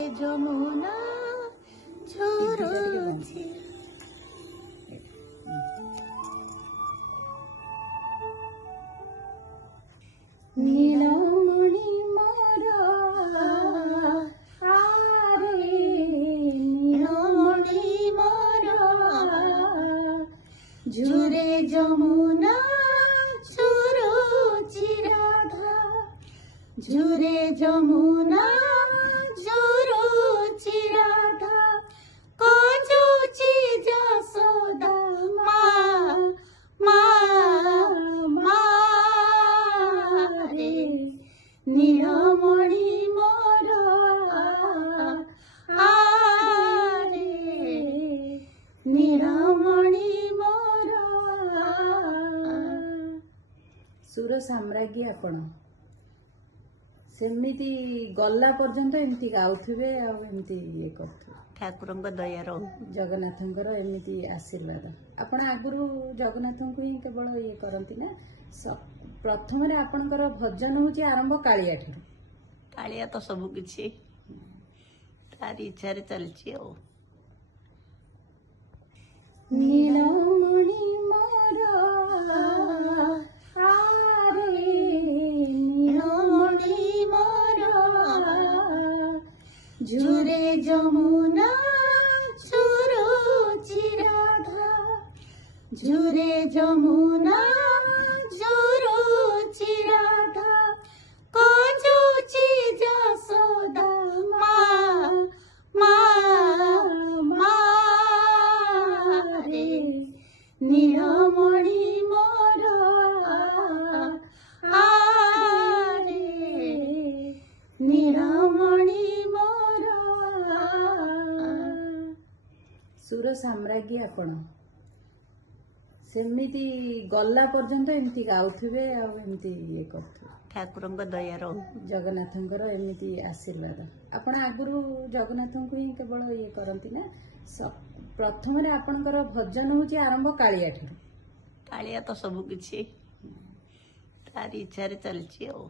যমুনা ঝরছে নীলমণি মোর আরে নীলমণি মোর ঝরে যমুনা ঝরছে রাধা ঝরে যমুনা ঝরছে রাধা কজুচি যশোদা মা মা মা রে নীলমণি মোর আরে নীলমণি মোর। ସୁର ସାମ୍ରାଜ୍ଞୀ ଆପଣ ସେମିତି ଗଲା ପର୍ଯ୍ୟନ୍ତ ଏମିତି ଗାଉଥିବେ ଆଉ ଏମିତି ଇଏ କରୁଥିବେ। ଠାକୁରଙ୍କ ଦୟାର ଜଗନ୍ନାଥଙ୍କର ଏମିତି ଆଶୀର୍ବାଦ। ଆପଣ ଆଗରୁ ଜଗନ୍ନାଥଙ୍କୁ ହିଁ କେବଳ ଇଏ କରନ୍ତି ନା? ପ୍ରଥମରେ ଆପଣଙ୍କର ଭଜନ ହଉଛି ଆରମ୍ଭ କାଳିଆ ଠାରୁ। କାଳିଆ ତ ସବୁ କିଛି ତାରି ଇଚ୍ଛାରେ ଚାଲିଛି ଆଉ। ନୀଳମଣି ମୋର ଆରେ ନୀଳମଣି ମୋର ঝরে যমুনা ঝরছে রাধা ঝরে যমুনা ঝরছে রাধা কজুচি যশোদা মা মা মা রে নীলমণি মোর আরে নীলমণি মোর। ସୁର ସାମ୍ରାଜ୍ଞୀ ଆପଣ ସେମିତି ଗଲା ପର୍ଯ୍ୟନ୍ତ ଏମିତି ଗାଉଥିବେ ଆଉ ଏମିତି ଇଏ କରୁଥିବେ। ଠାକୁରଙ୍କ ଦୟାର ଜଗନ୍ନାଥଙ୍କର ଏମିତି ଆଶୀର୍ବାଦ। ଆପଣ ଆଗରୁ ଜଗନ୍ନାଥଙ୍କୁ ହିଁ କେବଳ ଇଏ କରନ୍ତି ନା? ପ୍ରଥମରେ ଆପଣଙ୍କର ଭଜନ ହଉଛି ଆରମ୍ଭ କାଳିଆ ଠାରୁ। କାଳିଆ ତ ସବୁ କିଛି ତାରି ଇଚ୍ଛାରେ ଚାଲିଛି ଆଉ।